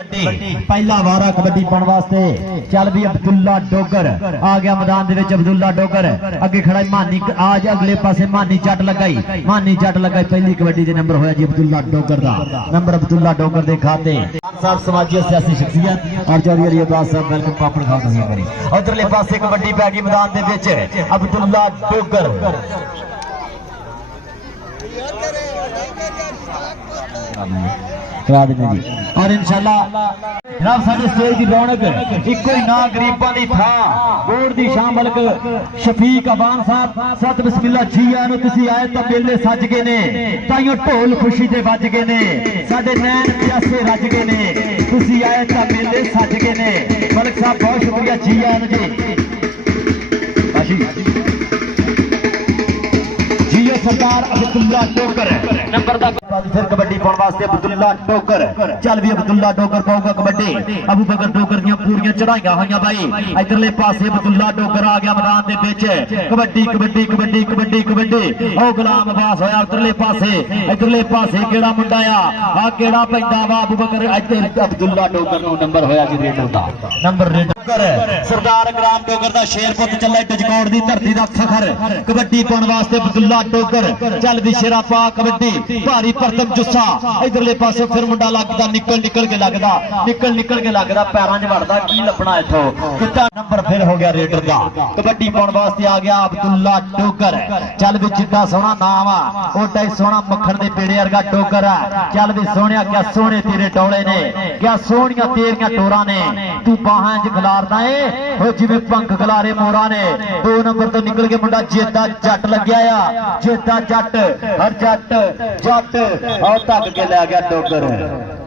पहला वारा कबड्डी पाने वास्ते चल भी अब्दुल्ला डोगर आ गया मैदान दे विच। अब्दुल्ला डोगर अगे खड़ा मानी आज अगले पासे मानी जट लगाई पहली कबड्डी दे नंबर होया जी अब्दुल्ला डोगर दा नंबर अब्दुल्ला डोगर दे खाते साहब समाजी सियासी शख्सियत और चौधरी अली अब्बास साहब वेलकम पापड़ खा दसिया करी। उधरले पासे कबड्डी पै गई मैदान दे विच अब्दुल्ला डोगर करा देने जी और इंशाल्लाह जनाब साडे स्टेज की रौनक इको ही ना गरीबां दी थां बोर्ड दी शाम मलक शफीक अबान साहब सत बिस्मिल्लाह जी आनो तुसी आए तां मेले सज गए ने ताइयों ढोल खुशी दे वज गए ने साडे नैन प्यासे रज गए ने तुसी आए तां मेले सज गए ने मलक साहब बहुत शुक्रिया जी आनो जी सरदार अब्दुल्ला डोगर नंबर दा फिर कबड्डी पाने वास्ते अब्दुल्ला डोगर चल भी अब्दुल्ला डोगर पाऊगा कबड्डी अबू बकर डोगर दी पूरी चढ़ाइयां हुई भाई। इधरले पासे अब्दुल्ला डोगर आ गया मैदान दे विच कबड्डी कबड्डी कबड्डी कबड्डी कबड्डी ओ गुलाम अब्बास होया इधरले पासे केड़ा मुंडा आ केड़ा पैंदा वा अबू बकर इधर अब्दुल्ला डोगर नु नंबर होया जी रेडर दा नंबर रेडर सरदार ग्राम डोगर दा शेर पुत चले टजकोट दी धरती दा फखर कबड्डी पाने वास्ते अब्दुल्ला डोगर चल भी शेरा पा कबड्डी भारी प्रथम जुस्सा इधरले पासे फिर मुंडा लगदा निकल के लगदा पैरां च वड़दा की लपना इथों कितना नंबर फिर हो गया रेडर दा कबड्डी पाउण वास्ते आ गया अब्दुल्ला डोगर चल भी चिट्टा सोहना नाम आ ओडा ही सोहना मक्खन दे पेड़े वर्गा डोगर है चल भी सोहणिया क्या सोहने तेरे डोले ने क्या सोहणियां तेरियां टोरां ने तू बाहां च खलारदा ए हो जिवें पंख खलारे मोरा ने 2 नंबर तो निकल के मुंडा जेता जट लग्या आ जेता जट हर जट और तक के लै गया डोगर।